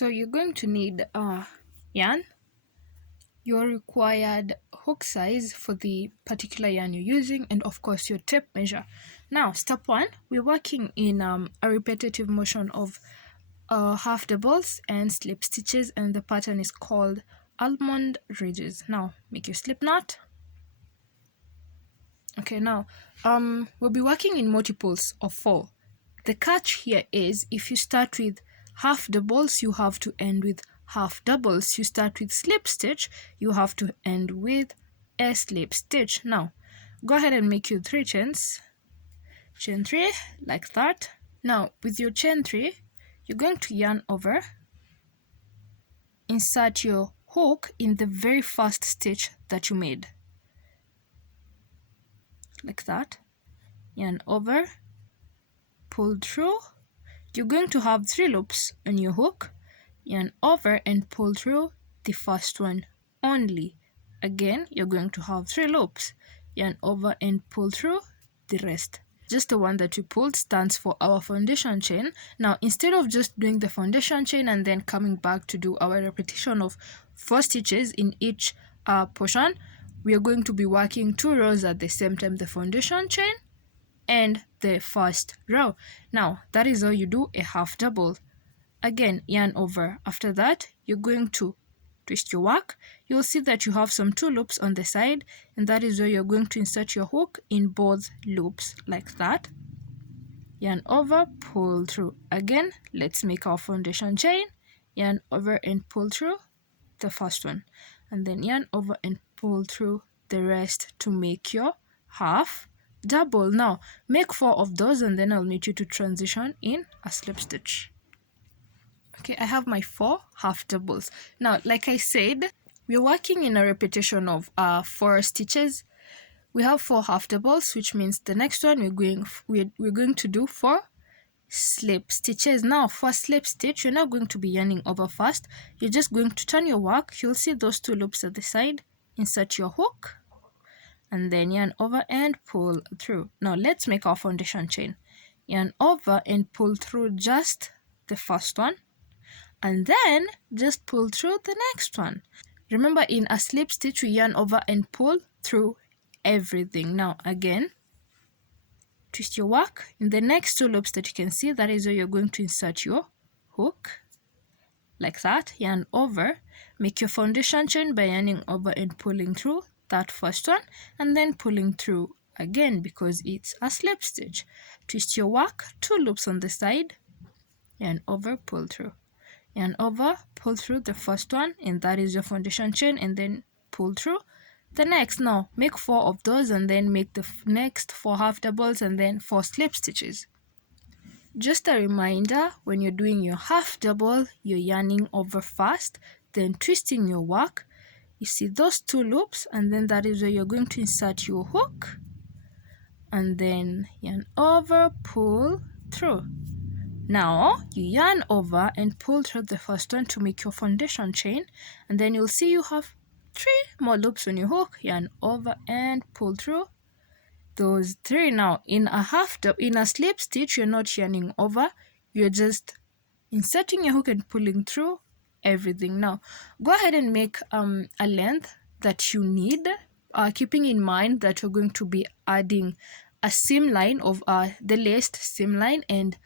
So you're going to need yarn, your required hook size for the particular yarn you're using, and of course your tape measure. Now step 1, we're working in a repetitive motion of half doubles and slip stitches, and the pattern is called almond ridges. Now make your slip knot. Okay, now we'll be working in multiples of 4. The catch here is if you start with half doubles, you have to end with half doubles. You start with slip stitch, you have to end with a slip stitch. Now go ahead and make your 3 chains. Chain 3 like that. Now with your chain 3, you're going to yarn over, insert your hook in the very first stitch that you made, like that. Yarn over, pull through. You're going to have 3 loops on your hook. Yarn over and pull through the first one only. Again, you're going to have 3 loops. Yarn over and pull through the rest. Just the one that we pulled stands for our foundation chain. Now instead of just doing the foundation chain and then coming back to do our repetition of 4 stitches in each portion, we are going to be working 2 rows at the same time, the foundation chain and the first row. Now that is how you do a half double. Again, yarn over. After that, you're going to twist your work. You'll see that you have some 2 loops on the side, and that is where you're going to insert your hook in both loops, like that. Yarn over, pull through. Again, let's make our foundation chain. Yarn over and pull through the first one, and then yarn over and pull through the rest to make your half double. Now make 4 of those, and then I'll need you to transition in a slip stitch. Okay, I have my 4 half doubles. Now, like I said, we're working in a repetition of 4 stitches. We have 4 half doubles, which means the next one we're going to do 4 slip stitches. Now for slip stitch, you're not going to be yarning over first. You're just going to turn your work. You'll see those 2 loops at the side. Insert your hook, and then yarn over and pull through. Now let's make our foundation chain. Yarn over and pull through just the first one, and then just pull through the next one. Remember, in a slip stitch we yarn over and pull through everything. Now again, twist your work. In the next 2 loops that you can see, that is where you're going to insert your hook, like that. Yarn over, make your foundation chain by yarning over and pulling through that first one, and then pulling through again because it's a slip stitch. Twist your work, 2 loops on the side, yarn over, pull through. Yarn over, pull through the first one, and that is your foundation chain, and then pull through the next. Now make 4 of those, and then make the next 4 half doubles, and then 4 slip stitches. Just a reminder, when you're doing your half double, you're yarning over first, then twisting your work. You see those 2 loops, and then that is where you're going to insert your hook, and then yarn over, pull through. Now you yarn over and pull through the first one to make your foundation chain, and then you'll see you have 3 more loops on your hook. Yarn over and pull through those 3. Now in a slip stitch, you're not yarning over, you're just inserting your hook and pulling through everything. Now go ahead and make a length that you need, keeping in mind that we're going to be adding a seam line of the laced seam line and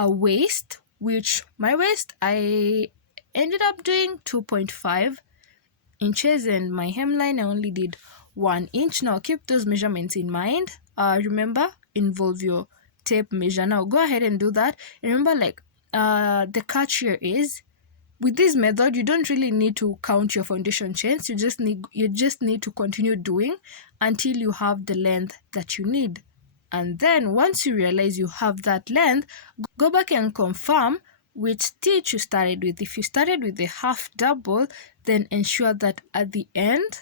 a waist, which my waist I ended up doing 2.5 inches, and my hemline I only did 1 inch. Now keep those measurements in mind. Remember, involve your tape measure. Now go ahead and do that. Remember, like the catch here is, with this method you don't really need to count your foundation chains. You just need to continue doing until you have the length that you need. And then once you realize you have that length, go back and confirm which stitch you started with. If you started with a half double, then ensure that at the end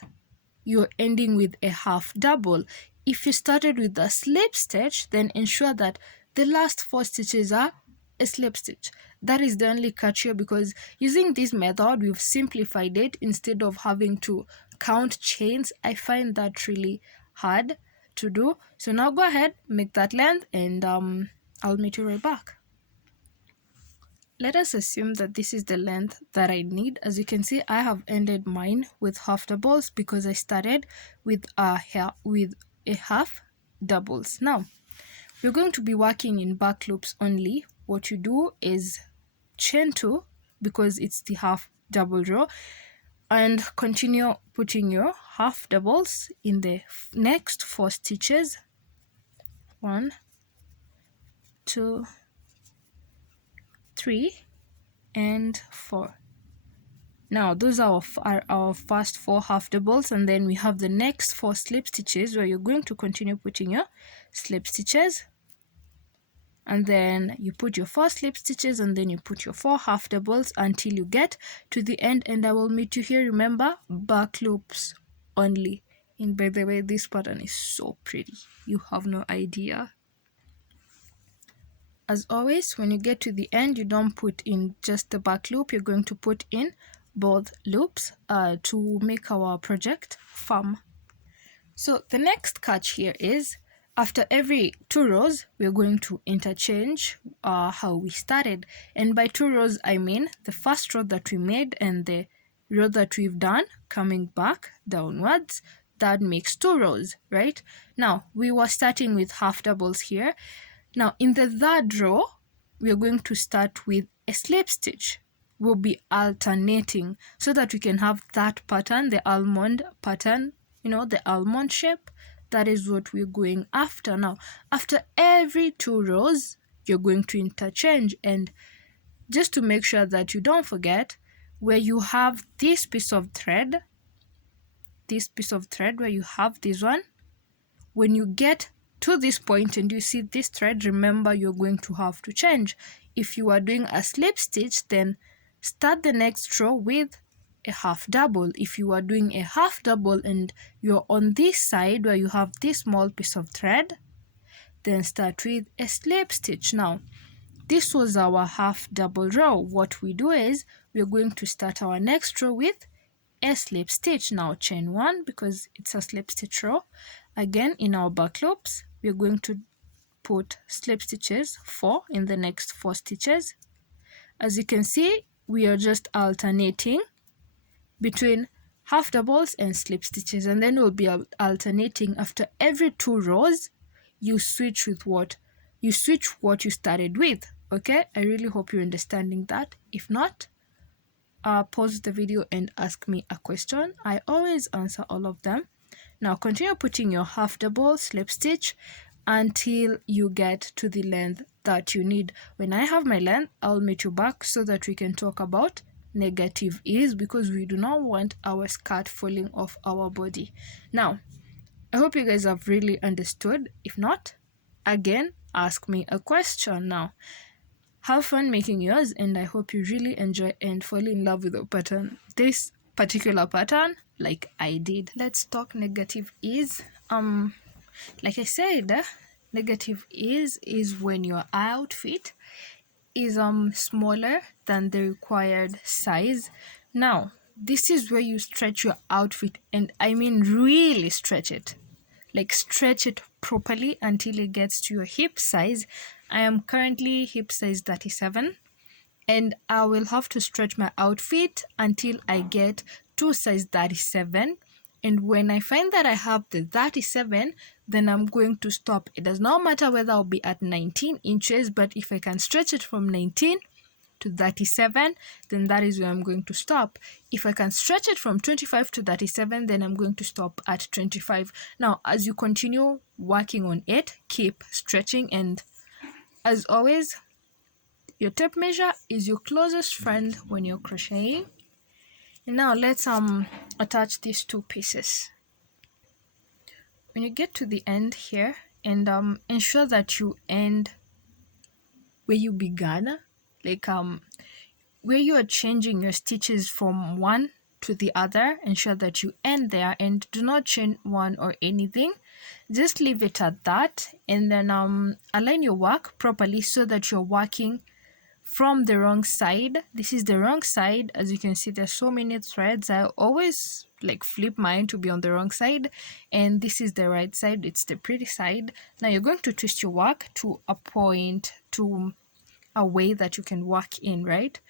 you're ending with a half double. If you started with a slip stitch, then ensure that the last 4 stitches are a slip stitch. That is the only catch here, because using this method we've simplified it. Instead of having to count chains, I find that really hard to do. So now go ahead, make that length, and I'll meet you right back. let us assume that this is the length that I need. As you can see, I have ended mine with half doubles because I started with a half doubles. Now we're going to be working in back loops only. What you do is chain 2 because it's the half double row, and continue putting your half doubles in the next 4 stitches. 1, 2, 3, and 4. Now those are our first 4 half doubles, and then we have the next 4 slip stitches where you're going to continue putting your slip stitches, and then you put your 4 slip stitches, and then you put your 4 half doubles until you get to the end, and I will meet you here. Remember, back loops only. And by the way, this pattern is so pretty, you have no idea. As always, when you get to the end, you don't put in just the back loop, you're going to put in both loops to make our project firm. So the next catch here is, after every 2 rows, we're going to interchange how we started. And by 2 rows, I mean the first row that we made and the row that we've done coming back downwards. That makes 2 rows, right? Now, we were starting with half doubles here. Now, in the 3rd row, we are going to start with a slip stitch. We'll be alternating so that we can have that pattern, the almond pattern, you know, the almond shape. That is what we're going after. Now, after every 2 rows, you're going to interchange. And just to make sure that you don't forget, where you have this piece of thread where you have this one, when you get to this point and you see this thread, remember you're going to have to change. If you are doing a slip stitch, then start the next row with a half double. If you are doing a half double and you're on this side where you have this small piece of thread, then start with a slip stitch. Now, this was our half double row. What we do is we're going to start our next row with a slip stitch. Now chain 1 because it's a slip stitch row. Again, in our back loops, we're going to put slip stitches 4 in the next 4 stitches. As you can see, we are just alternating between half doubles and slip stitches, and then we'll be alternating after every 2 rows. You switch what you started with. Okay, I really hope you're understanding that. If not, pause the video and ask me a question. I always answer all of them. Now continue putting your half double slip stitch until you get to the length that you need. When I have my length, I'll meet you back so that we can talk about negative ease, because we do not want our skirt falling off our body. Now, I hope you guys have really understood. If not, again, ask me a question. Now, have fun making yours, and I hope you really enjoy and fall in love with the pattern. This particular pattern, like I did. Let's talk negative ease. Like I said, negative ease is when your outfit is smaller than the required size. Now, this is where you stretch your outfit, and I mean really stretch it. Like stretch it properly until it gets to your hip size. I am currently hip size 37, and I will have to stretch my outfit until I get to size 37. And when I find that I have the 37, then I'm going to stop. It does not matter whether I'll be at 19 inches, but if I can stretch it from 19 to 37, then that is where I'm going to stop. If I can stretch it from 25 to 37, then I'm going to stop at 25. Now, as you continue working on it, keep stretching, and as always, your tape measure is your closest friend when you're crocheting. And now let's attach these 2 pieces. When you get to the end here, and ensure that you end where you began, like where you are changing your stitches from one to the other, ensure that you end there and do not chain 1 or anything. Just leave it at that, and then align your work properly so that you're working from the wrong side. This is the wrong side. As you can see, there's so many threads. I always like flip mine to be on the wrong side, and this is the right side. It's the pretty side. Now you're going to twist your work to a point, to a way that you can work in, right?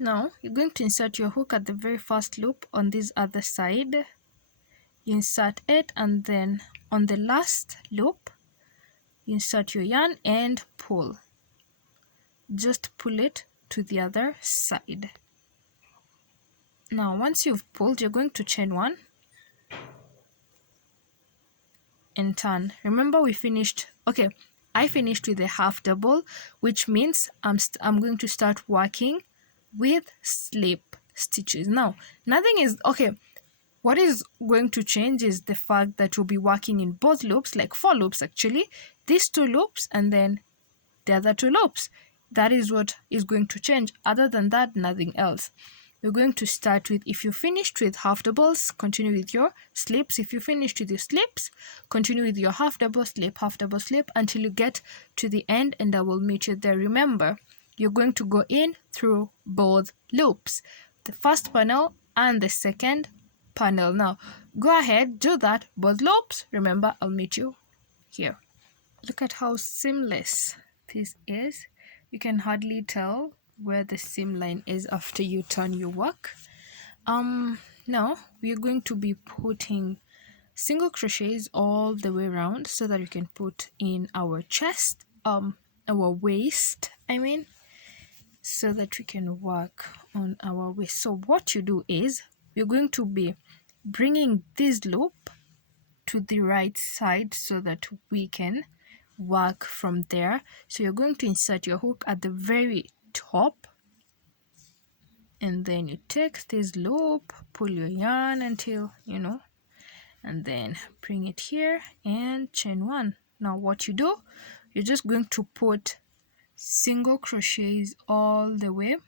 Now you're going to insert your hook at the very first loop on this other side. You insert it, and then on the last loop you insert your yarn and pull. Just pull it to the other side. Now once you've pulled, you're going to chain 1 and turn. Remember we finished, okay, I finished with a half double, which means I'm going to start working with slip stitches. Now nothing is okay. What is going to change is the fact that you'll be working in both loops, like 4 loops actually, these 2 loops and then the other 2 loops. That is what is going to change. Other than that, nothing else. We're going to start with, if you finished with half doubles, continue with your slips. If you finished with your slips, continue with your half double slip until you get to the end, and I will meet you there. Remember, you're going to go in through both loops, the first panel and the second panel. Now go ahead, do that, both loops. Remember, I'll meet you here. Look at how seamless this is. You can hardly tell where the seam line is after you turn your work. Now we're going to be putting single crochets all the way around so that we can put in our chest, our waist, I mean, so that we can work on our waist. So what you do is we're going to be bringing this loop to the right side so that we can work from there. So you're going to insert your hook at the very top, and then you take this loop, pull your yarn until and then bring it here and chain 1. Now what you do, you're just going to put single crochets all the way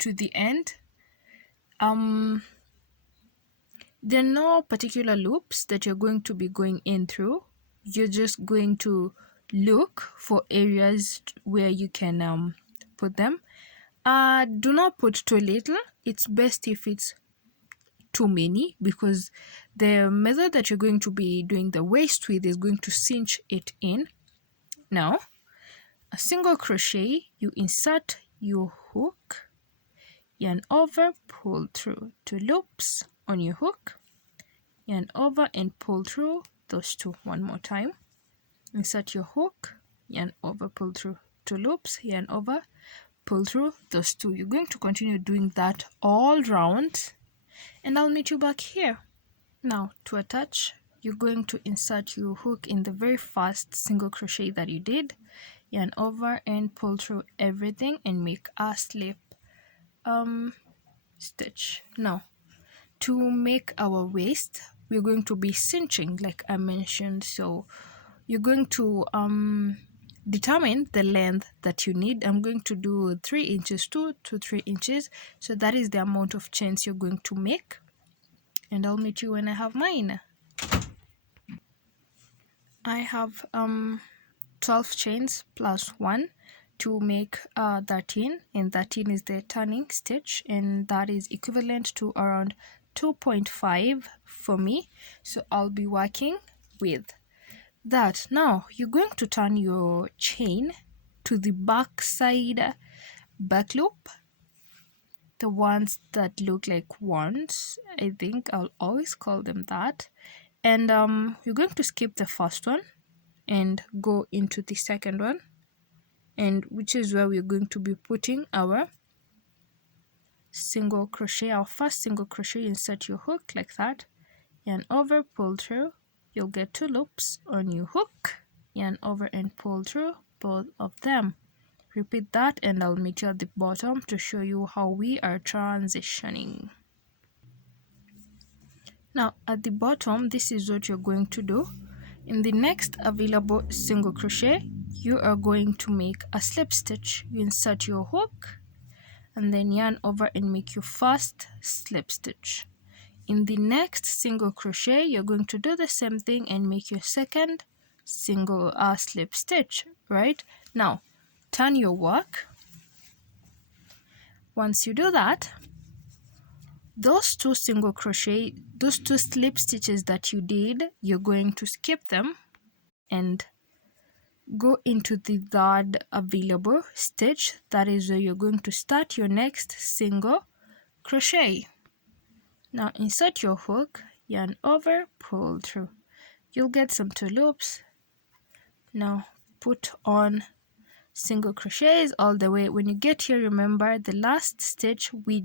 to the end. There are no particular loops that you're going to be going in through. You're just going to look for areas where you can put them. Do not put too little. It's best if it's too many, because the method that you're going to be doing the waist with is going to cinch it in. Now a single crochet, you insert your hook, yarn over, pull through 2 loops on your hook, yarn over and pull through those 2. One more time, insert your hook, yarn over, pull through 2 loops, yarn over, pull through those 2. You're going to continue doing that all round, and I'll meet you back here. Now to attach, you're going to insert your hook in the very first single crochet that you did, yarn over and pull through everything and make a slip stitch. Now to make our waist, we're going to be cinching like I mentioned. So you're going to determine the length that you need. I'm going to do 3 inches, 2 to 3 inches. So that is the amount of chains you're going to make, and I'll meet you when I have mine. I have 12 chains plus 1 to make 13, and 13 is the turning stitch, and that is equivalent to around 2.5 for me. So I'll be working with that. Now you're going to turn your chain to the back side back loop, the ones that look like wands. I think I'll always call them that. And you're going to skip the first one and go into the second one, and which is where we're going to be putting our single crochet, our first single crochet. Insert your hook like that, yarn over, pull through, you'll get 2 loops on your hook, yarn over and pull through both of them. Repeat that, and I'll meet you at the bottom to show you how we are transitioning. Now at the bottom, this is what you're going to do. In the next available single crochet, you are going to make a slip stitch. You insert your hook and then yarn over and make your first slip stitch. In the next single crochet, you're going to do the same thing and make your second single slip stitch. Right now, turn your work. Once you do that, those 2 single crochet, those 2 slip stitches that you did, you're going to skip them and go into the third available stitch. That is where you're going to start your next single crochet. Now insert your hook, yarn over, pull through. You'll get some 2 loops. Now put on single crochets all the way. When you get here, remember the last stitch we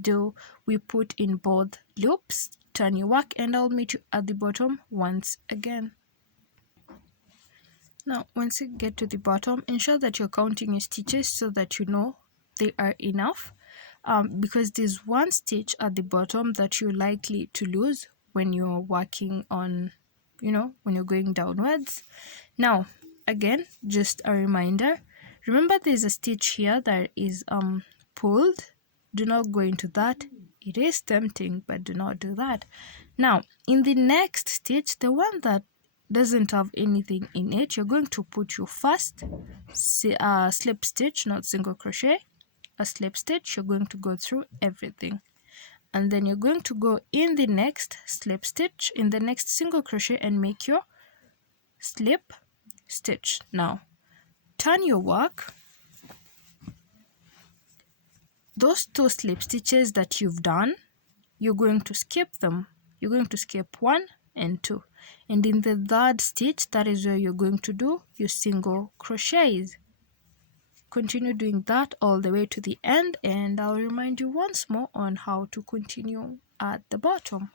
put in both loops. Turn your work and I'll meet you at the bottom once again. Now once you get to the bottom, ensure that you're counting your stitches so that you know they are enough, because there's one stitch at the bottom that you're likely to lose when you're working on, when you're going downwards. Now again, just a reminder, remember there's a stitch here that is pulled. Do not go into that. It is tempting, but do not do that. Now in the next stitch, the one that doesn't have anything in it, you're going to put your first slip stitch, not single crochet, a slip stitch. You're going to go through everything, and then you're going to go in the next slip stitch, in the next single crochet, and make your slip stitch. Now turn your work. Those 2 slip stitches that you've done, you're going to skip them. You're going to skip 1 and 2, and in the third stitch, that is where you're going to do your single crochets. Continue doing that all the way to the end, and I'll remind you once more on how to continue at the bottom.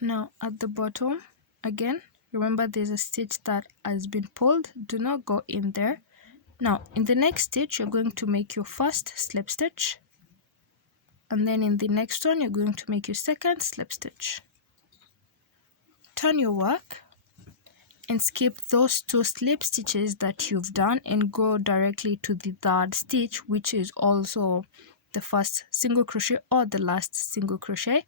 Now at the bottom again, remember there's a stitch that has been pulled. Do not go in there. Now in the next stitch, you're going to make your first slip stitch, and then in the next one, you're going to make your second slip stitch. Turn your work and skip those 2 slip stitches that you've done and go directly to the third stitch, which is also the first single crochet or the last single crochet.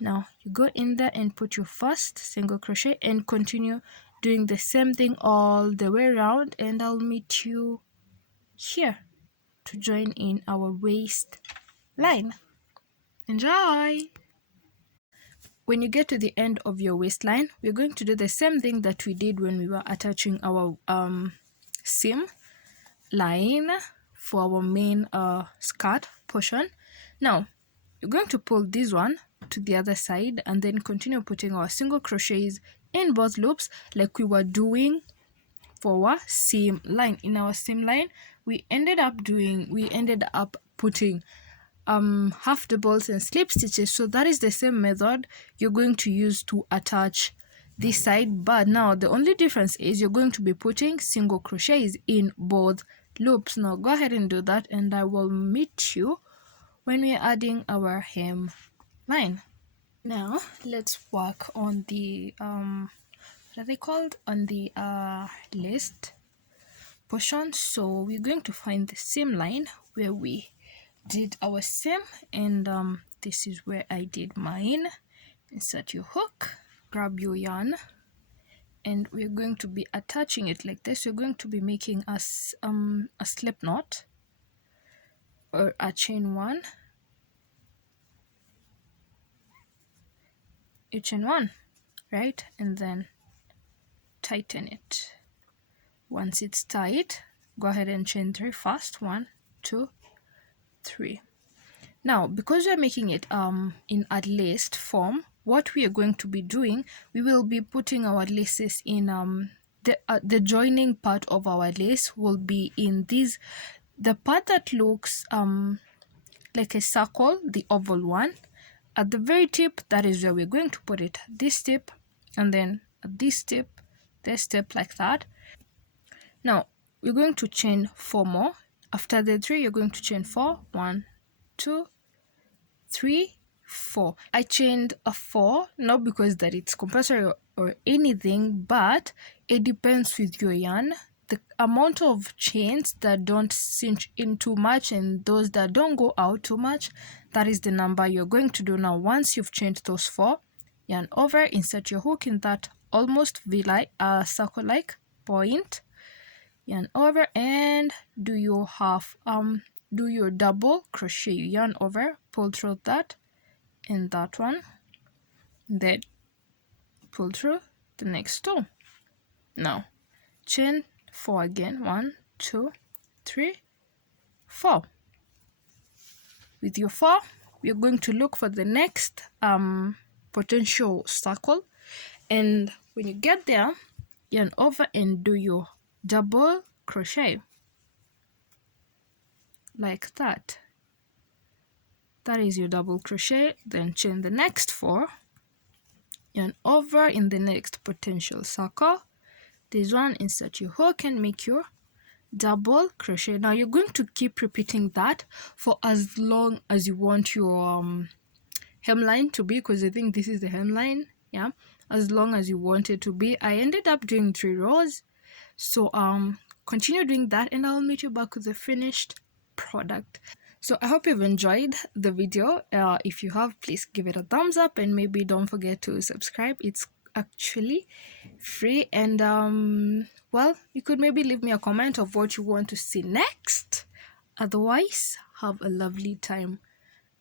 Now you go in there and put your first single crochet and continue doing the same thing all the way around, and I'll meet you here to join in our waist line. Enjoy! When you get to the end of your waistline, we're going to do the same thing that we did when we were attaching our seam line for our main skirt portion. Now you're going to pull this one to the other side and then continue putting our single crochets in both loops like we were doing for our seam line. In our seam line, we ended up putting half doubles and slip stitches, so that is the same method you're going to use to attach this side, but now the only difference is you're going to be putting single crochets in both loops. Now go ahead and do that, and I will meet you when we're adding our hem line. Now let's work on the what are they called, on the list portion. So we're going to find the seam line where we did our seam, and this is where I did mine. Insert your hook, grab your yarn, and we're going to be attaching it like this. You're going to be making a slip knot or a chain 1, you chain 1, right, and then tighten it. Once it's tight, go ahead and chain 3 first. 1, 2, 3. Now because we're making it in a laced form, what we are going to be doing, we will be putting our laces in the joining part of our lace will be in the part that looks like a circle, the oval one. At the very tip, that is where we're going to put it. This tip, and then this tip, like that. Now we're going to chain 4 more. After the 3, you're going to chain 4. 1, 2, 3, 4. I chained a 4, not because that it's compulsory or anything, but it depends with your yarn. The amount of chains that don't cinch in too much and those that don't go out too much, that is the number you're going to do. Now once you've chained those 4, yarn over, insert your hook in that almost V-like circle-like point, yarn over, and do your double crochet. You yarn over, pull through that and that one, then pull through the next 2. Now chain 4 again. 1, 2, 3, 4. With your 4, we're going to look for the next potential circle, and when you get there, yarn over and do your double crochet like that. That is your double crochet. Then chain the next 4, yarn over in the next potential circle. This one, insert your hook and make your double crochet. Now you're going to keep repeating that for as long as you want your hemline to be, because I think this is the hemline. Yeah, as long as you want it to be. I ended up doing 3 rows, so continue doing that and I'll meet you back with the finished product. So I hope you've enjoyed the video. If you have, please give it a thumbs up and maybe don't forget to subscribe. It's actually free, and well, you could maybe leave me a comment of what you want to see next. Otherwise, have a lovely time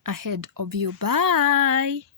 ahead of you. Bye.